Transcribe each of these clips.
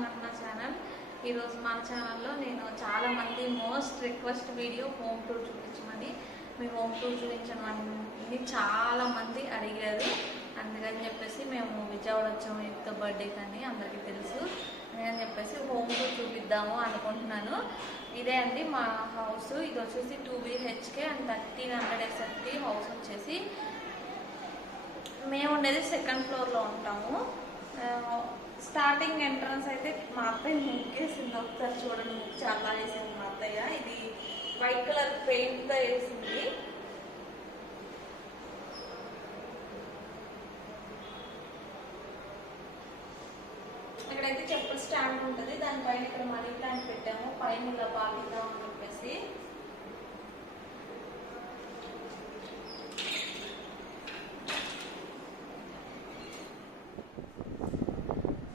Back to my channel. ఈరోజు మన ఛానల్లో నేను చాలా మంది most request video home tour చూపించమని, మీ హోమ్ టూర్ చూపించమని చాలా మంది అడిగారు. అందుకని చెప్పేసి మేము విజయవాడ వచ్చాము యుక్త బర్త్డే కానీ అందరికీ తెలుసు. అందుకని చెప్పేసి హోమ్ టూర్ చూపిద్దాము అనుకుంటున్నాను. ఇదే అండి మా హౌస్. ఇది వచ్చేసి 2 BHK అండ్ 1300 SFT హౌస్. వచ్చేసి మేము ఉండేది 2nd ఫ్లోర్లో ఉంటాము. స్టార్టింగ్ ఎంట్రన్స్ అయితే మా అత్తయ్య ముగ్గేసింది. ఒకసారి చూడండి, ముగ్గు చాలా వేసింది మా అత్తయ్య. ఇది వైట్ కలర్ పెయింట్తో వేసింది. ఇక్కడైతే చెప్పుల స్టాండ్ ఉంటుంది, దానిపైన ఇక్కడ మనీ ప్లాంట్ పెట్టాము. పైన ఇలా పాకిద్దాం అని చెప్పేసి.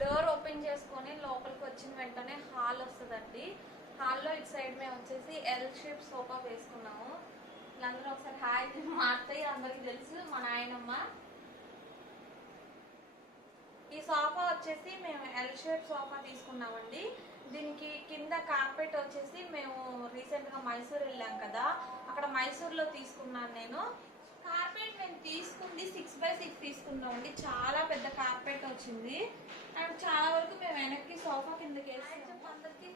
డోర్ ఓపెన్ చేసుకొని లోపలికి వచ్చిన వెంటనే హాల్ వస్తుందండి. హాల్లో ఇటు సైడ్ మేము వచ్చేసి L షేప్ సోఫా వేసుకున్నాము. అందరూ ఒకసారి హాయ్. మా అత్తయ్య అందరికి తెలుసు, మా నాయనమ్మ. ఈ సోఫా వచ్చేసి మేము L షేప్ సోఫా తీసుకున్నామండి. దీనికి కింద కార్పెట్ వచ్చేసి మేము రీసెంట్గా మైసూర్ వెళ్ళాం కదా, అక్కడ మైసూర్లో తీసుకున్నాను నేను. కార్పెట్ మేము తీసుకుంది 6x6 తీసుకున్నామండి. చాలా పెద్ద కార్పెట్ వచ్చింది. అండ్ చాలా వరకు మేము వెనక్కి సోఫా కిందకి వేసాము. అందరికి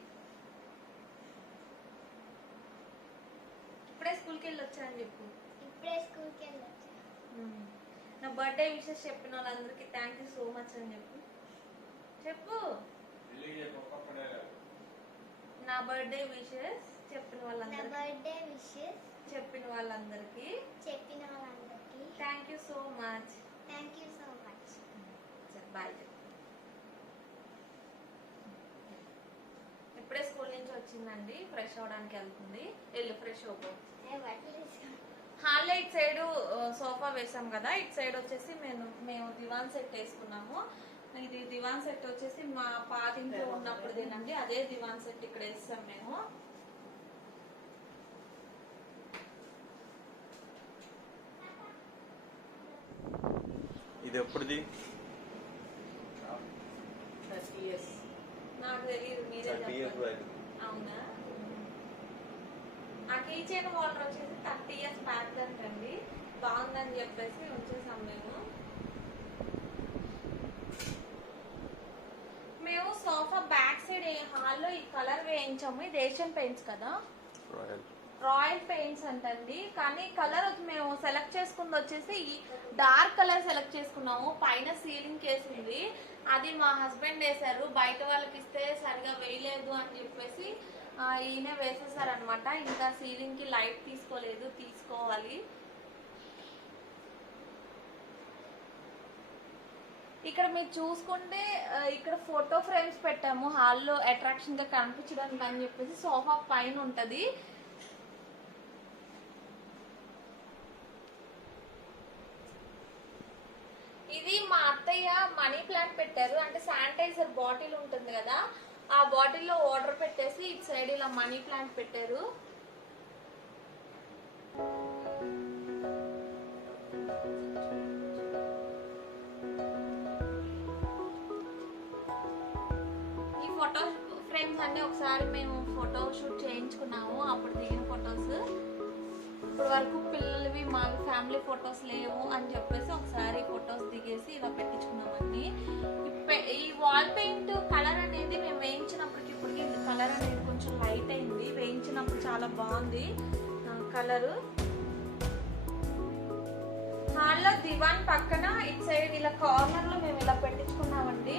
ఇప్పుడే స్కూల్కి వెళ్ళి వచ్చానని చెప్పు. ఇప్పుడే స్కూల్కి వెళ్ళి వచ్చాను. నా బర్త్డే విషెస్ చెప్పిన వాళ్ళందరికీ థ్యాంక్ యూ సో మచ్ అని చెప్పు. చెప్పు. నా బర్త్డే విషెస్ చెప్పిన వాళ్ళందరికీ thank you so much. Bye. ఇప్పుడే స్కూల్ నుంచి వచ్చిందండి, ఫ్రెష్ అవడానికి వెళ్తుంది. వెళ్ళు ఫ్రెష్ అవ్వు. హాల్లో ఇటు సైడ్ సోఫా వేసాం కదా, ఇటు సైడ్ వచ్చేసి మేము దివాన్ సెట్ వేసుకున్నాము. ఇది దివాన్ సెట్ వచ్చేసి మా పాతింట్లో ఉన్నప్పుడు తినండి, అదే దివాన్ సెట్ ఇక్కడ వేస్తాం మేము. ఇది ఎప్పుడుది? 30 years. నాకు తెలియదు, మీరే చెప్పండి. అవునా? ఆ కిచెన్ హోల్డర్ వచ్చేసి 30 years బ్యాక్ అంటండి. బాగుందని చెప్పేసి ఉంచేసాం మేము సోఫా బ్యాక్ సైడ్ హాల్లో ఈ కలర్ వేయించాము. ఇది ఏషియన్ పెయింట్స్ కదా, రాయల్ పెయింట్స్ అంటండి. కానీ కలర్ మేము సెలెక్ట్ చేసుకుంది వచ్చేసి ఈ డార్క్ కలర్ సెలెక్ట్ చేసుకున్నాము. పైన సీలింగ్ కేసింది, అది మా హస్బెండ్ వేసారు. బయట వాళ్ళకి ఇస్తే సరిగా వేయలేదు అని చెప్పేసి ఈయన వేసేసారనమాట. ఇంకా సీలింగ్ కి లైట్ తీసుకోలేదు, తీసుకోవాలి. ఇక్కడ మీరు చూసుకుంటే ఇక్కడ ఫోటో ఫ్రేమ్స్ పెట్టాము హాల్లో అట్రాక్షన్ గా కనిపించడానికి అని చెప్పేసి. సోఫా పైన ఉంటది. ఇది మా అత్తయ్య మనీ ప్లాంట్ పెట్టారు. అంటే శానిటైజర్ బాటిల్ ఉంటుంది కదా, ఆ బాటిల్లో వాటర్ పెట్టేసి ఇటు సైడ్ ఇలా మనీ ప్లాంట్ పెట్టారు. ఈ ఫోటో ఫ్రేమ్స్ అన్ని ఒకసారి మేము ఫోటో షూట్ చేయించుకున్నాము, అప్పుడు దిగిన ఫొటోస్. ఇప్పుడు వరకు పిల్లలవి మావి ఫ్యామిలీ ఫొటోస్ లేవు అని చెప్పేసి ఒకసారి ఫొటోస్ దిగేసి ఇలా పెట్టించుకున్నామండి. ఈ వాల్ పెయింట్ కలర్ అనేది మేము వేయించినప్పటికి ఇప్పటికి కలర్ అనేది కొంచెం లైట్ అయింది. వేయించినప్పుడు చాలా బాగుంది కలరు. హాల్లో దివాన్ పక్కన ఇటు సైడ్ ఇలా కార్నర్ లో మేము ఇలా పెట్టించుకున్నామండి.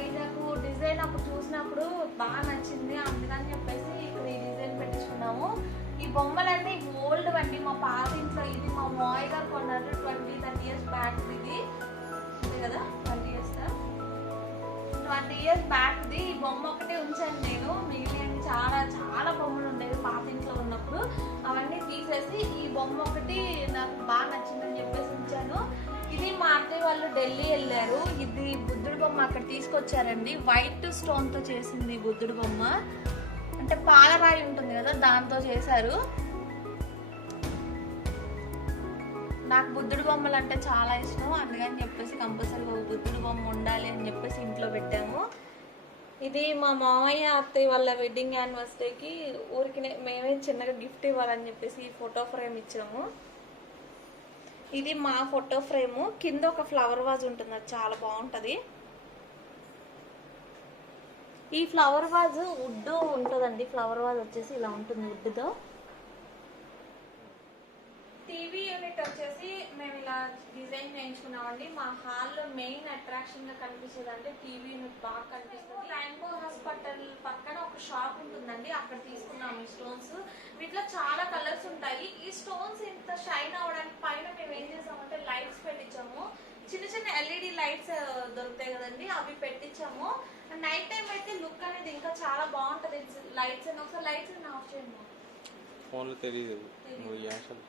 ఇది నాకు డిజైన్ అప్పుడు చూసినప్పుడు బాగా నచ్చింది, అందుకని చెప్పేసి ఇక్కడ ఈ డిజైన్ పెట్టించుకున్నాము. ఈ బొమ్మలన్నీ ఓల్డ్ అండి, మా పాత ఇంట్లో. ఇది మా మాయ్ గారు కొన్నారు 20-30 years బ్యాక్. ఇది కదా 20 years బ్యాక్. ఈ బొమ్మ ఒకటే ఉంచాను నేను, మిగిలిన చాలా చాలా బొమ్మలు ఉండేవి పాత ఇంట్లో ఉన్నప్పుడు. అవన్నీ తీసేసి ఈ బొమ్మ ఒకటి నాకు బాగా నచ్చిందని చెప్పేసి ఉంచాను. ఇది మా అత్తయ్య వాళ్ళు ఢిల్లీ వెళ్ళారు. ఇది బుద్ధుడి బొమ్మ అక్కడ తీసుకొచ్చారండి. వైట్ స్టోన్ తో చేసింది బుద్ధుడి బొమ్మ. అంటే పాలరాయి ఉంటుంది కదా, దాంతో చేశారు. నాకు బుద్ధుడి బొమ్మలు అంటే చాలా ఇష్టం, అందుకని చెప్పేసి కంపల్సరీగా బుద్ధుడి బొమ్మ ఉండాలి అని చెప్పేసి ఇంట్లో పెట్టాము. ఇది మా మామయ్య అత్తయ్య వాళ్ళ వెడ్డింగ్ యానివర్సరీకి ఊరికి మేమే చిన్నగా గిఫ్ట్ ఇవ్వాలని చెప్పేసి ఈ ఫోటో ఫ్రేమ్ ఇచ్చాము. ఇది మా ఫోటో ఫ్రేము. కింద ఒక ఫ్లవర్ వాజ్ ఉంటుంది, అది చాలా బాగుంటుంది. ఈ ఫ్లవర్ వాజ్ వుడ్ ఉంటుందండి. ఫ్లవర్ వాజ్ వచ్చేసి ఇలా ఉంటుంది వుడ్తో. టీవీ యూనిట్ వచ్చేసి మేము ఇలా డిజైన్ చేయించుకున్నామండి. మా హాల్లో మెయిన్ అట్రాక్షన్ గా కనిపిస్తుంది అంటే టీవీ యూనిట్ బాగా కనిపిస్తుంది. రైన్బో హాస్పిటల్ పక్కన ఒక షాప్ ఉంటుందండి, అక్కడ తీసుకున్నాము ఈ స్టోన్స్. వీటిలో చాలా కలర్స్ ఉంటాయి. ఈ స్టోన్స్ ఇంత షైన్ అవడానికి పైన మేము ఏం చేసామంటే లైట్స్ పెట్టించాము. చిన్న చిన్న ఎల్ఈడి లైట్స్ దొరుకుతాయి కదండి, అవి పెట్టించాము. నైట్ టైం అయితే లుక్ అనేది ఇంకా చాలా బాగుంటది. లైట్స్ అని ఒకసారి లైట్స్ అని ఆఫ్ చేయండి. ఫోన్లో తెలియదు అసలు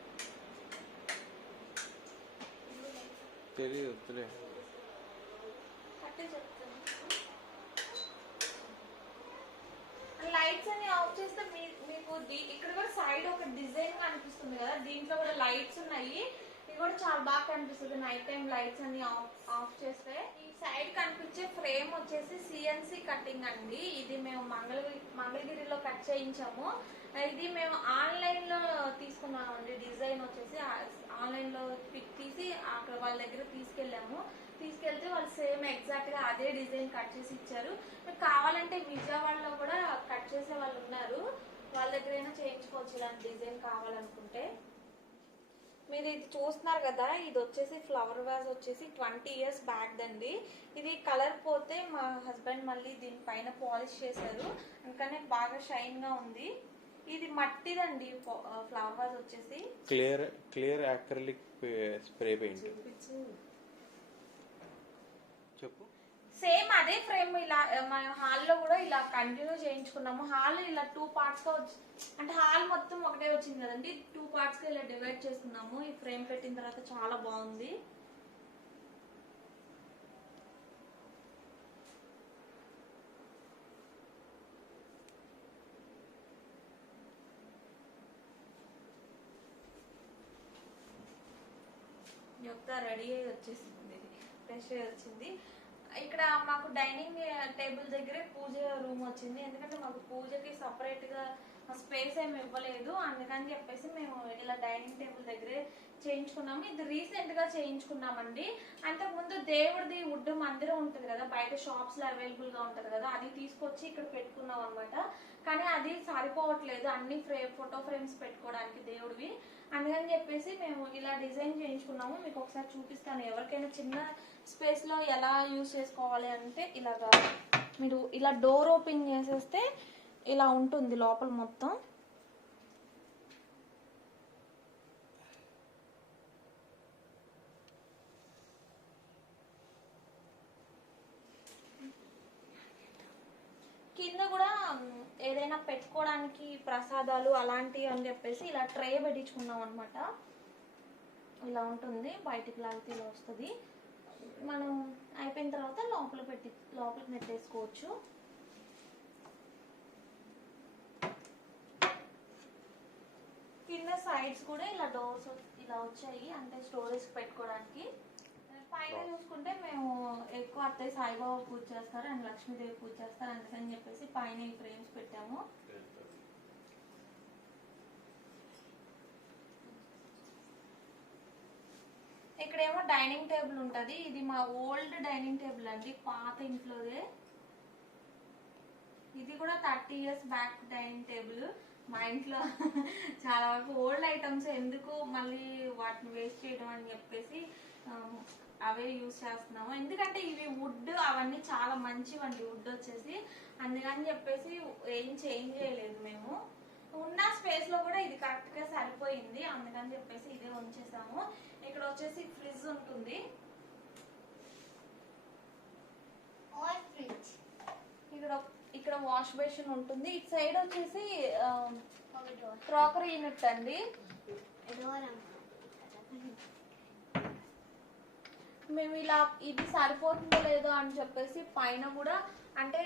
తెలియదు వద్దులే. లైట్స్ అని ఆఫ్ చేస్తే మీకు ఇక్కడ కూడా సైడ్ ఒక డిజైన్ కనిపిస్తుంది కదా, దీంట్లో కూడా లైట్స్ ఉన్నాయి. ఇది కూడా చాలా బాగా కనిపిస్తుంది నైట్ టైం లైట్స్ అన్ని ఆఫ్ చేస్తే. ఈ సైడ్ కనిపించే ఫ్రేమ్ వచ్చేసి సిఎన్సి కటింగ్ అండి. ఇది మేము మంగళగిరిలో కట్ చేయించాము. ఇది మేము ఆన్లైన్ లో తీసుకున్నామండి. డిజైన్ వచ్చేసి ఆన్లైన్ లో పిక్ తీసి అక్కడ వాళ్ళ దగ్గర తీసుకెళ్తే వాళ్ళు సేమ్ ఎగ్జాక్ట్ గా అదే డిజైన్ కట్ చేసి ఇచ్చారు. మీకు కావాలంటే విజయవాడలో కూడా కట్ చేసే వాళ్ళు ఉన్నారు, వాళ్ళ దగ్గరైనా చేయించుకోవచ్చు ఇలాంటి డిజైన్ కావాలనుకుంటే. మీరు ఇది చూస్తున్నారు కదా, ఇది వచ్చేసి ఫ్లవర్ వాజ్ వచ్చేసి 20 years బ్యాక్ దండి. ఇది కలర్ పోతే మా హస్బెండ్ మళ్ళీ దీనిపైన పాలిష్ చేశారు, అందుకనే బాగా షైన్ గా ఉంది. ఇది మట్టిదండి ఫ్లవర్ వాజ్ వచ్చేసి. Clear acrylic spray paint. చెప్పు. సేమ్ అదే ఫ్రేమ్ ఇలా మన హాల్లో కూడా ఇలా కంటిన్యూ చేయించుకున్నాము. హాల్ ఇలా 2 parts గా అంటే హాల్ మొత్తం ఒకటే వచ్చింది కదండి, 2 parts గా ఇలా డివైడ్ చేసుకున్నాము. ఈ ఫ్రేమ్ పెట్టిన తర్వాత చాలా బాగుంది. రెడీ అయ్యి వచ్చేసింది, ఫ్రెష్ అయ్యి వచ్చింది. ఇక్కడ మాకు డైనింగ్ టేబుల్ దగ్గరే పూజ రూమ్ వచ్చింది, ఎందుకంటే మాకు పూజకి సపరేట్ గా స్పేస్ ఏమి ఇవ్వలేదు. అందుకని చెప్పేసి మేము ఇలా డైనింగ్ టేబుల్ దగ్గరే చేయించుకున్నాము. ఇది రీసెంట్ గా చేయించుకున్నామండి. అంతకుముందు దేవుడిది వుడ్ మందిరం ఉంటుంది కదా, బయట షాప్స్ లో అవైలబుల్ గా ఉంటది కదా, అది తీసుకొచ్చి ఇక్కడ పెట్టుకున్నాం అనమాట. కానీ అది సరిపోవట్లేదు అన్ని ఫోటో ఫ్రేమ్స్ పెట్టుకోవడానికి దేవుడివి. అందుకని చెప్పేసి మేము ఇలా డిజైన్ చేయించుకున్నాము. మీకు ఒకసారి చూపిస్తాను. ఎవరికైనా చిన్న స్పేస్ లో ఎలా యూజ్ చేసుకోవాలి అంటే ఇలాగా మీరు ఇలా డోర్ ఓపెన్ చేసేస్తే ఇలా ఉంటుంది లోపల మొత్తం. కింద కూడా ఏదైనా పెట్టుకోవడానికి ప్రసాదాలు అలాంటివి అని చెప్పేసి ఇలా ట్రే పెట్టించుకున్నాం అనమాట. ఇలా ఉంటుంది, బయటికి లాగితే ఇలా వస్తుంది. మనం అయిపోయిన తర్వాత లోపలికి నెట్టేసుకోవచ్చు. కింద సైడ్స్ కూడా ఇలా డోర్స్ ఇలా వచ్చాయి, అంటే స్టోరేజ్ పెట్టుకోవడానికి. పైన చూసుకుంటే మేము ఎక్కువ అత్తయ్య సాయిబాబా పూజ చేస్తారు అండ్ లక్ష్మీదేవి పూజ చేస్తారు, అందుకని చెప్పేసి పైన ఈ ఫ్రేమ్స్ పెట్టాము. ఇక్కడేమో డైనింగ్ టేబుల్ ఉంటది. ఇది మా ఓల్డ్ డైనింగ్ టేబుల్ అండి, పాత ఇంట్లోదే. ఇది కూడా 30 years బ్యాక్ డైనింగ్ టేబుల్. మా ఇంట్లో చాలా వరకు ఓల్డ్ ఐటమ్స్ ఎందుకు మళ్ళీ వాటిని వేస్ట్ చేయడం అని చెప్పేసి అవే యూజ్ చేస్తున్నాము. ఎందుకంటే ఇవి వుడ్ అవన్నీ చాలా మంచివండి, వుడ్ వచ్చేసి. అందుకని చెప్పేసి ఏం చేంజ్ చేయలేదు మేము. ఉన్న స్పేస్ లో కూడా ఇది కరెక్ట్ గా సరిపోయింది, అందుకని చెప్పేసి ఇదే ఉంచేసాము. ఇక్కడ వచ్చేసి ఫ్రిడ్జ్ ఉంటుంది. ఇక్కడ వాష్ బేసిన్ ఉంటుంది. ఇటు సైడ్ వచ్చేసి క్రాకరీ యూనిట్ అండి. మేము ఇలా ఇది సరిపోతుందో లేదో అని చెప్పేసి పైన కూడా అంటే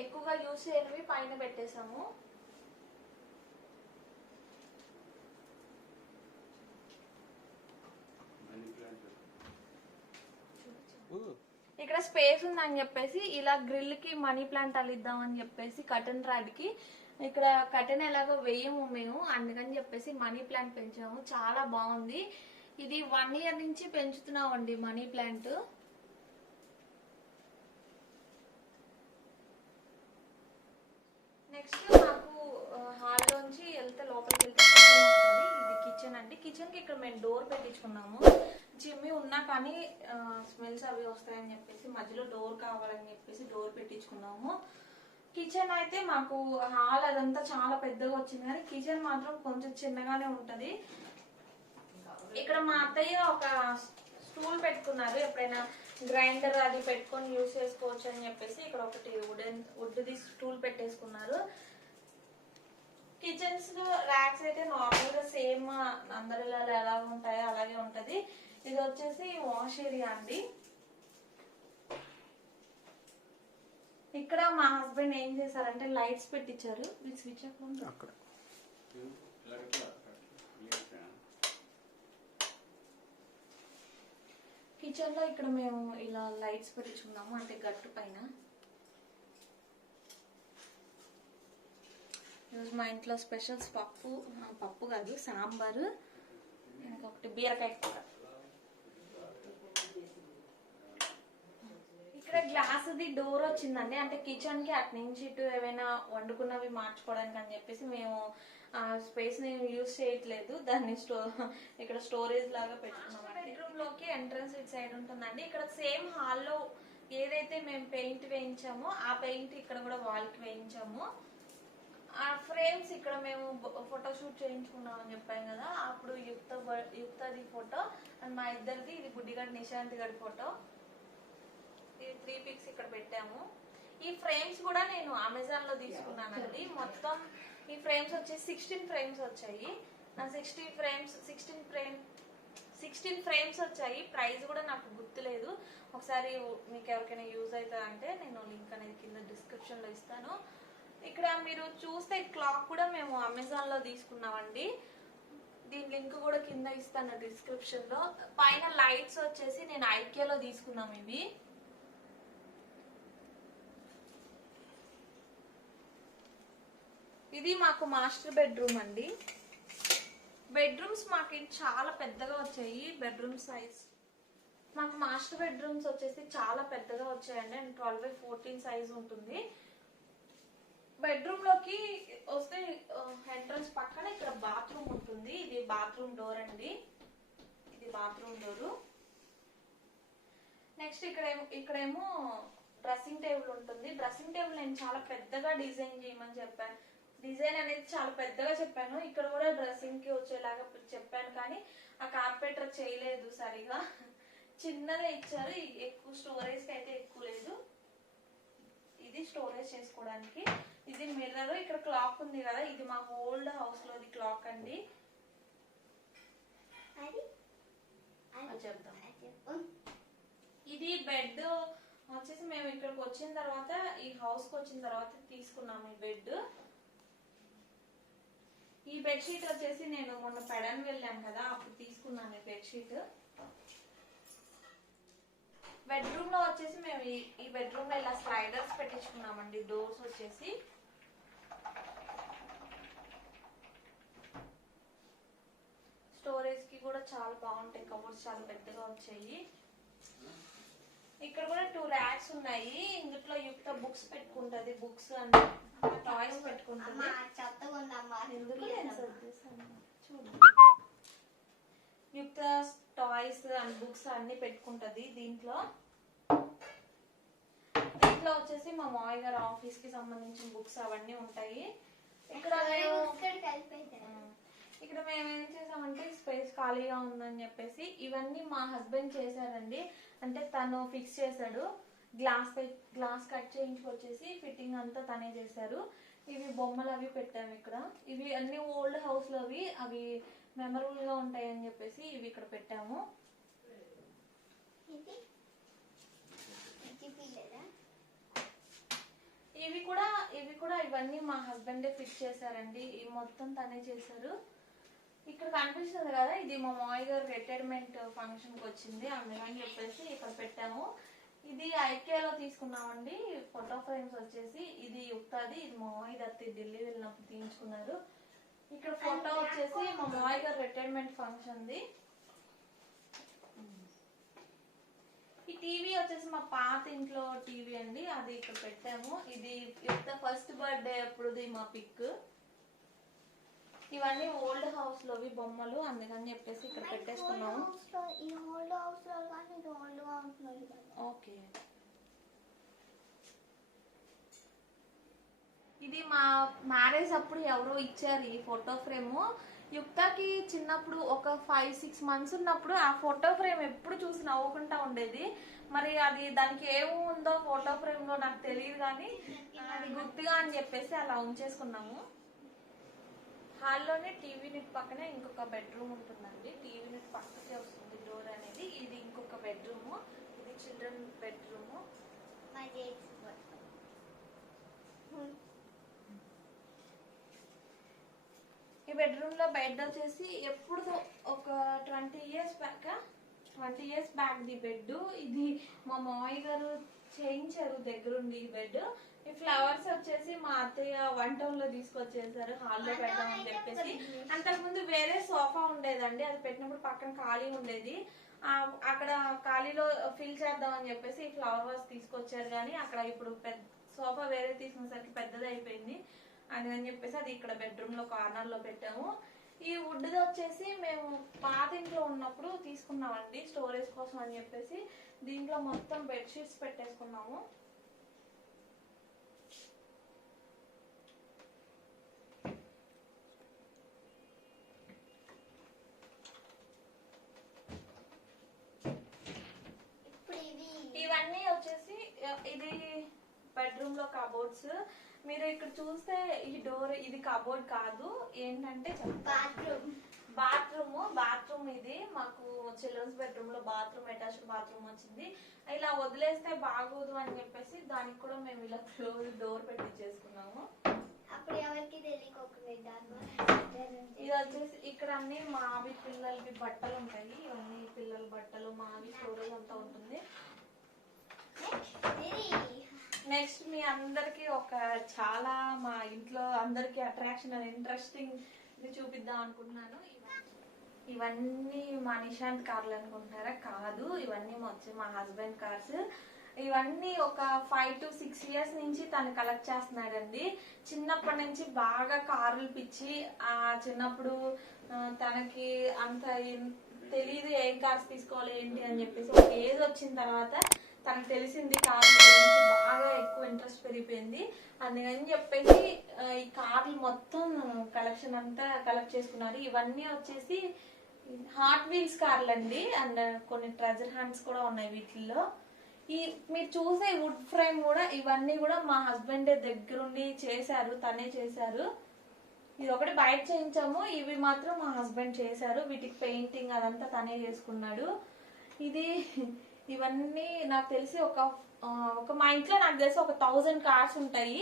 ఎక్కువగా యూజ్ చేయనివి పైన పెట్టేసాము. ఇక్కడ స్పేస్ ఉందని చెప్పేసి ఇలా గ్రిల్ కి మనీ ప్లాంట్ అల్లిద్దామని చెప్పేసి కటన్ రాడ్ కి ఇక్కడ కటన్ ఎలాగో వేయము మేము, అందుకని చెప్పేసి మనీ ప్లాంట్ పెంచాము. చాలా బాగుంది. ఇది 1 year నుంచి పెంచుతున్నామండి మనీ ప్లాంట్. నెక్స్ట్ నాకు హాల్ లోంచి వెళ్తే లోపలికి వెళ్తే కిచెన్ వస్తుంది. ఇది కిచెన్ అండి. కిచెన్ కి ఇక్కడ మేము డోర్ పెట్టించుకున్నాము. జిమ్మి ఉన్నా కానీ స్మెల్స్ అవి వస్తాయని చెప్పేసి మధ్యలో డోర్ కావాలని చెప్పేసి డోర్ పెట్టించుకున్నాము. కిచెన్ అయితే మాకు హాల్ అదంతా చాలా పెద్దగా వచ్చింది కానీ కిచెన్ మాత్రం కొంచెం చిన్నగానే ఉంటది. ఇక్కడ మా అత్తయ్య ఒక స్టూల్ పెట్టుకున్నారు, ఎప్పుడైనా గ్రైండర్ అది పెట్టుకొని యూజ్ చేసుకోవచ్చు అని చెప్పేసి ఇక్కడ ఒకటి వుడ్ది స్టూల్ పెట్టేసుకున్నారు. కిచెన్స్ ర్యాక్స్ అయితే నార్మల్ గా సేమ్ అందరిలో ఎలా ఉంటాయో అలాగే ఉంటది. ఇది వచ్చేసి వాష్ ఏరియా అండి. ఇక్కడ మా హస్బెండ్ ఏం చేశారంటే లైట్స్ పెట్టించారు. స్విచ్ అక్కడ కిచెన్ లో ఇక్కడ మేము ఇలా లైట్స్ పెట్టించుకున్నాము, అంటే గట్టు పైన. ఈరోజు మా ఇంట్లో స్పెషల్స్ పప్పు కాదు సాంబారు, ఇంకొకటి బీరకాయ కూర. ఇక్కడ గ్లాస్ది డోర్ వచ్చిందండి, అంటే కిచెన్ కి అటు నుంచి ఇటు ఏమైనా వండుకున్నవి మార్చుకోవడానికి అని చెప్పేసి మేము స్పేస్ ని యూజ్ చేయట్లేదు, దాన్ని ఇక్కడ స్టోరేజ్ లాగా పెట్టుకున్నాం. బెడ్రూమ్ లోకి ఎంట్రన్స్ ఇటు సైడ్ ఉంటుందండి. ఇక్కడ సేమ్ హాల్లో ఏదైతే మేము పెయింట్ వేయించామో ఆ పెయింట్ ఇక్కడ కూడా వాల్ కి వేయించాము. ఆ ఫ్రేమ్స్ ఇక్కడ మేము ఫోటోషూట్ చేయించుకున్నాం అని చెప్పాం కదా, అప్పుడు యుక్తది ఫోటో అండ్ మా ఇద్దరిది, ఇది బుడ్డిగడ్ నిశాంత్ గడి ఫోటో. ఈ 3 pics ఇక్కడ పెట్టాము. ఈ ఫ్రేమ్స్ కూడా నేను అమెజాన్ లో తీసుకున్నానండి. మొత్తం ఈ ఫ్రేమ్స్ వచ్చి 16 ఫ్రేమ్స్ వచ్చాయి. నా 16 ఫ్రేమ్స్ వచ్చాయి. ప్రైస్ కూడా నాకు గుర్తులేదు. ఒకసారి మీకు ఎవరికైనా యూజ్ అవుతుంది అంటే నేను లింక్ అనేది కింద డిస్క్రిప్షన్ లో ఇస్తాను. ఇక్కడ మీరు చూస్తే క్లాక్ కూడా మేము అమెజాన్ లో తీసుకున్నామండి. దీని లింక్ కూడా కింద ఇస్తాను డిస్క్రిప్షన్ లో. పైన లైట్స్ వచ్చేసి నేను ఐకియాలో తీసుకున్నాం. ఇవి ఇది మాకు మాస్టర్ బెడ్రూమ్ అండి. బెడ్రూమ్స్ మాకు చాలా పెద్దగా వచ్చాయి. బెడ్రూమ్ సైజ్ మాకు మాస్టర్ బెడ్రూమ్స్ వచ్చేసి చాలా పెద్దగా వచ్చాయండి. 12x14 సైజ్ ఉంటుంది. బెడ్రూమ్ లోకి వస్తే ఎంట్రన్స్ పక్కన ఇక్కడ బాత్రూమ్ ఉంటుంది. ఇది బాత్రూమ్ డోర్ అండి. ఇది బాత్రూమ్ డోరు. నెక్స్ట్ ఇక్కడేమో డ్రెస్సింగ్ టేబుల్ ఉంటుంది. డ్రెస్సింగ్ టేబుల్ నేను చాలా పెద్దగా డిజైన్ చేయమని చెప్పాను. డిజైన్ అనేది చాలా పెద్దగా చెప్పాను. ఇక్కడ కూడా డ్రెస్సింగ్ కి వచ్చేలాగా చెప్పాను కానీ ఆ కార్పెంటర్ చేయలేదు సరిగా, చిన్నదే ఇచ్చారు. ఎక్కువ స్టోరేజ్ కి అయితే ఎక్కువ లేదు. ఇది స్టోరేజ్ చేసుకోవడానికి. ఇది మిర్రర్. ఇక్కడ క్లాక్ ఉంది కదా, ఇది మా ఓల్డ్ హౌస్ లోది క్లాక్ అండి. చెప్తాం. ఇది బెడ్ వచ్చేసి మేము ఇక్కడికి వచ్చిన తర్వాత, ఈ హౌస్ కి వచ్చిన తర్వాత తీసుకున్నాము ఈ బెడ్. ఈ బెడ్షీట్ వచ్చేసి నేను మొన్న పెడన్ వెళ్ళాను కదా అప్పుడు తీసుకున్నాను ఈ బెడ్షీట్. బెడ్రూమ్ లో వచ్చేసి మేము ఈ బెడ్రూమ్ లో ఇలా స్లైడర్స్ పెట్టించుకున్నామండి. డోర్స్ వచ్చేసి స్టోరేజ్ కి కూడా చాలా బాగుంటాయి. కబోర్డ్స్ చాలా పెద్దగా వచ్చాయి. ఇక్కడ కూడా 2 racks ఉన్నాయి. ఇందులో యుక్త బుక్స్ పెట్టుకుంటది. బుక్స్ అండ్ టాయ్స్ పెట్టుకుంటుంది. యుక్త టాయ్స్ అండ్ బుక్స్ అన్ని పెట్టుకుంటది. దీంట్లో వచ్చేసి మా మామయ్య గారు ఆఫీస్ కి సంబంధించిన బుక్స్ అవన్నీ ఉంటాయి. ఇక్కడ మేము ఏం చేసామంటే స్పేస్ ఖాళీగా ఉందని చెప్పేసి ఇవన్నీ మా హస్బెండ్ చేశారండి. అంటే తను ఫిక్స్ చేశాడు. గ్లాస్ కట్ చేయించుకొచ్చేసి ఫిట్టింగ్ అంతా తనే చేశారు. ఇవి బొమ్మలు అవి పెట్టాము ఇక్కడ. ఇవి అన్ని ఓల్డ్ హౌస్ లో అవి మెమరబుల్ గా ఉంటాయి అని చెప్పేసి ఇవి ఇక్కడ పెట్టాము. ఇవన్నీ మా హస్బెండే ఫిట్ చేశారండి. ఈ మొత్తం తనే చేశారు. ఇక్కడ కనిపిస్తుంది కదా, ఇది మా మామయ్య గారు రిటైర్మెంట్ ఫంక్షన్ కి వచ్చింది, అందుకని చెప్పేసి ఇక్కడ పెట్టాము. ఇది ఐకేలో తీసుకున్నామండి ఫోటో ఫ్రేమ్స్ వచ్చేసి. ఇది యుక్తాది, ఇది మా మామయ్య దత్తి ఢిల్లీ వెళ్ళినప్పుడు తీయించుకున్నారు. ఇక్కడ ఫోటో వచ్చేసి మా మామయ్య గారు రిటైర్మెంట్ ఫంక్షన్ది. ఈ టీవీ వచ్చేసి మా పాత ఇంట్లో టీవీ అండి, అది ఇక్కడ పెట్టాము. ఇది యుక్త ఫస్ట్ బర్త్డే అప్పుడుది మా పిక్. ఇవన్నీ ఓల్డ్ హౌస్ లోవి బొమ్మలు, అందుకని చెప్పేసి ఇక్కడ పెట్టేసుకున్నాము. ఓకే, ఇది మా మ్యారేజ్ అప్పుడు ఎవరో ఇచ్చారు ఈ ఫోటో ఫ్రేమ్. యుక్తకి చిన్నప్పుడు ఒక 5-6 months ఉన్నప్పుడు ఆ ఫోటో ఫ్రేమ్ ఎప్పుడు చూసి నవ్వుకుంటా ఉండేది. మరి అది దానికి ఏమో ఉందో ఫోటో ఫ్రేమ్ లో నాకు తెలియదు, కానీ అది గుర్తుగా అని చెప్పేసి అలా ఉంచేసుకున్నాము. హాల్లోనే టీవీ యూనిట్ పక్కనే ఇంకొక బెడ్రూమ్ ఉంటుందండి. టీవీ యూనిట్ పక్కకే వస్తుంది డోర్ అనేది. ఇది ఇంకొక బెడ్రూమ్, ఇది చిల్డ్రన్ బెడ్రూమ్. ఈ బెడ్రూమ్ లో బెడ్ వచ్చేసి ఎప్పుడు ఒక 20 years బ్యాక్ ది బెడ్. ఇది మా మామయ్య గారు చేయించారు దగ్గరుండి ఈ బెడ్. ఈ ఫ్లవర్స్ వచ్చేసి మా అత్తయ్య వన్ టౌన్ లో తీసుకొచ్చేసారు హాల్లో పెడదామని చెప్పేసి. అంతకుముందు వేరే సోఫా ఉండేదండి, అది పెట్టినప్పుడు పక్కన ఖాళీ ఉండేది. అక్కడ ఖాళీలో ఫిల్ చేద్దామని చెప్పేసి ఈ ఫ్లవర్ వాస్ తీసుకొచ్చారు, కానీ అక్కడ ఇప్పుడు సోఫా వేరే తీసుకునేసరికి పెద్దది అయిపోయింది. అందుకని చెప్పేసి అది ఇక్కడ బెడ్రూమ్ లో కార్నర్ లో పెట్టాము. ఈ వుడ్ వచ్చేసి మేము పాత ఇంట్లో ఉన్నప్పుడు తీసుకున్నామండి స్టోరేజ్ కోసం అని చెప్పేసి. దీంట్లో మొత్తం బెడ్షీట్స్ పెట్టేసుకున్నాము. ఇవన్నీ వచ్చేసి ఇది బెడ్రూమ్ లో కబోర్డ్స్. మీరు ఇక్కడ చూస్తే ఈ డోర్ ఇది కబోర్డ్ కాదు, ఏంటంటే బాత్రూమ్. ఇది మాకు చిల్డ్రన్స్ బెడ్రూమ్ లో బాత్రూమ్, అటాచ్డ్ బాత్రూమ్ వచ్చింది. ఇలా వదిలేస్తే బాగోదు అని చెప్పేసి దానికి కూడా మేము ఇలా క్లోజ్ డోర్ పెట్టించేసుకున్నాము. ఇది వచ్చేసి ఇక్కడ అన్ని మావి పిల్లలకి బట్టలు ఉంటాయి. ఇవన్నీ పిల్లల బట్టలు, మావి స్టోరేజ్ అంతా ఉంటుంది. నెక్స్ట్ మీ అందరికి ఒక చాలా మా ఇంట్లో అందరికి అట్రాక్షన్ అండ్ ఇంట్రెస్టింగ్ ఇది చూపిద్దాం అనుకుంటున్నాను. ఇవన్నీ మా నిశాంత్ కార్లు అనుకుంటున్నారా? కాదు, ఇవన్నీ వచ్చి మా హస్బెండ్ కార్స్. ఇవన్నీ ఒక 5 to 6 years నుంచి తను కలెక్ట్ చేస్తున్నాడండి. చిన్నప్పటి నుంచి బాగా కార్లు పిచ్చి. చిన్నప్పుడు తనకి అంత తెలీదు ఏం కార్స్ తీసుకోవాలి ఏంటి అని చెప్పేసి. ఒక ఏజ్ వచ్చిన తర్వాత తనకు తెలిసింది కార్ల గురించి, బాగా ఎక్కువ ఇంట్రెస్ట్ పెరిగిపోయింది. అందుకని చెప్పేసి ఈ కార్లు మొత్తం కలెక్షన్ అంతా కలెక్ట్ చేసుకున్నారు. ఇవన్నీ వచ్చేసి హాట్ వీల్స్ కార్లు అండి, అండ్ కొన్ని ట్రెజర్ హంట్స్ కూడా ఉన్నాయి వీటిల్లో. ఈ మీరు చూసే వుడ్ ఫ్రేమ్ కూడా ఇవన్నీ కూడా మా హస్బెండ్ దగ్గరుండి చేశారు, తనే చేశారు. ఇది ఒకటి బయట చేయించాము, ఇవి మాత్రం మా హస్బెండ్ చేశారు. వీటికి పెయింటింగ్ అదంతా తనే చేసుకున్నాడు. ఇవన్నీ నాకు తెలిసి ఒక మా ఇంట్లో నాకు తెలిసి ఒక 1000 కార్స్ ఉంటాయి.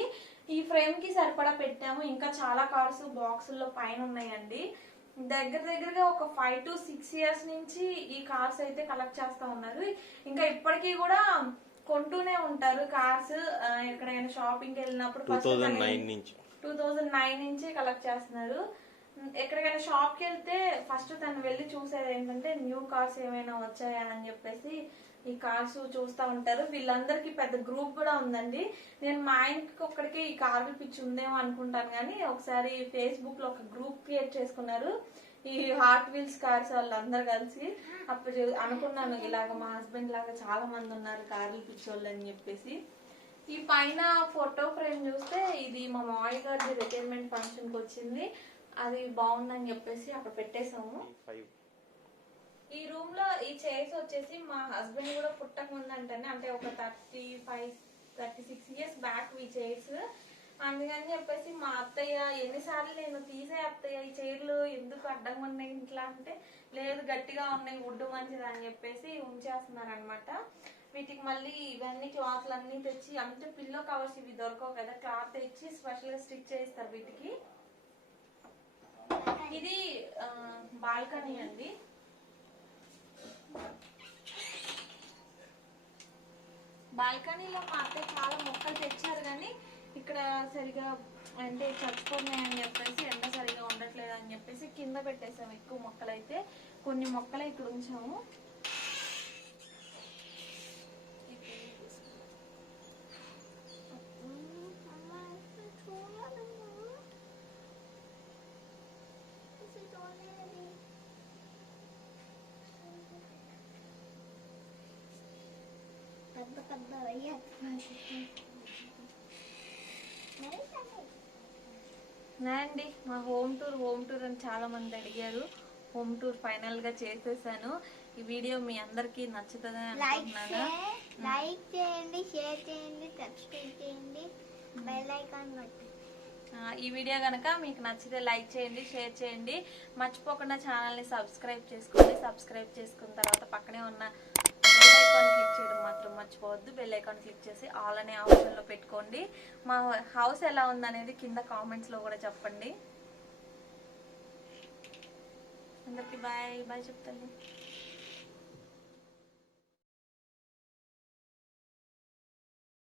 ఈ ఫ్రేమ్ కి సరిపడా పెట్టాము. ఇంకా చాలా కార్స్ బాక్సుల్లో పైన ఉన్నాయండి. దగ్గరగా ఒక 5 to 6 years నుంచి ఈ కార్స్ అయితే కలెక్ట్ చేస్తా ఉన్నారు. ఇంకా ఇప్పటికీ కూడా కొంటూనే ఉంటారు కార్స్. ఎక్కడైనా షాపింగ్ వెళ్ళినప్పుడు 2009 నుంచి కలెక్ట్ చేస్తున్నారు. ఎక్కడికైనా షాప్ కి వెళ్తే ఫస్ట్ తను వెళ్ళి చూసేది ఏంటంటే న్యూ కార్స్ ఏమైనా వచ్చాయా అని చెప్పేసి ఈ కార్స్ చూస్తూ ఉంటారు. వీళ్ళందరికీ పెద్ద గ్రూప్ కూడా ఉందండి. నేను మా ఆయనకి ఒక్కడికి ఈ కార్లు పిచ్చి ఉందేమో అనుకుంటాను, కానీ ఒకసారి ఫేస్బుక్ లో ఒక గ్రూప్ క్రియేట్ చేసుకున్నారు ఈ హాట్ వీల్స్ కార్స్ వాళ్ళందరూ కలిసి. అప్పుడు అనుకున్నాను ఇలాగ మా హస్బెండ్ లాగా చాలా మంది ఉన్నారు కార్లు పిచ్చోళ్ళు అని చెప్పేసి. ఈ పైన ఫోటో ఫ్రేమ్ చూస్తే ఇది మా మామయ్య గారి రిటైర్మెంట్ ఫంక్షన్ కి వచ్చింది. అది బాగుందని చెప్పేసి అక్కడ పెట్టేసాము. ఈ రూమ్ లో ఈ చైర్స్ వచ్చేసి మా హస్బెండ్ కూడా పుట్టక ముందంటేనే, అంటే ఒక 35-36 years బ్యాక్ ఈ చైర్స్. అందుకని చెప్పేసి మా అత్తయ్య ఎన్నిసార్లు నేను తీసే అత్తయ్య ఈ చైర్లు ఎందుకు అడ్డంగా ఉన్నాయి ఇంట్లో అంటే, లేదు గట్టిగా ఉన్నాయి వుడ్ మంచిది అని చెప్పేసి ఉంచేస్తున్నారు అనమాట. వీటికి మళ్ళీ ఇవన్నీ క్లాత్లు అన్ని తెచ్చి, అంటే పిల్లో కవర్స్ ఇవి దొరకవు కదా, క్లాత్ తెచ్చి స్పెషల్ గా స్టిచ్ చేస్తారు వీటికి. ఇది బాల్కనీ అండి. బాల్కనీలో మా అత్తయ్య చాలా మొక్కలు తెచ్చారు కానీ ఇక్కడ సరిగా అంటే చచ్చిపోతున్నాయని చెప్పేసి ఎండ సరిగా ఉండట్లేదు అని చెప్పేసి కింద పెట్టేసాము ఎక్కువ మొక్కలు అయితే. కొన్ని మొక్కలు ఇక్కడ ఉంచాము. పెద్ద పెద్ద అండి మా హోమ్ టూర్ అని చాలా మంది అడిగారు. హోమ్ టూర్ ఫైనల్ గా చేసేసాను. ఈ వీడియో మీ అందరికి నచ్చుతుందని అనుకుంటున్నాను. లైక్ చేయండి, షేర్ చేయండి, సబ్స్క్రైబ్ చేయండి, బెల్ ఐకాన్ కొట్టండి. ఈ వీడియో కనుక మీకు నచ్చితే లైక్ చేయండి, షేర్ చేయండి. మర్చిపోకుండా ఛానల్ని సబ్స్క్రైబ్ చేసుకోండి. సబ్స్క్రైబ్ చేసుకున్న తర్వాత పక్కనే ఉన్న బెల్ ఐకాన్ క్లిక్ చేయడం మాత్రం మర్చిపోవద్దు. బెల్ ఐకాన్ క్లిక్ చేసి ఆల్ అనే ఆప్షన్లో పెట్టుకోండి. మా హౌస్ ఎలా ఉందనేది కింద కామెంట్స్లో కూడా చెప్పండి. అందరికి బాయ్ బాయ్ చెప్తాను.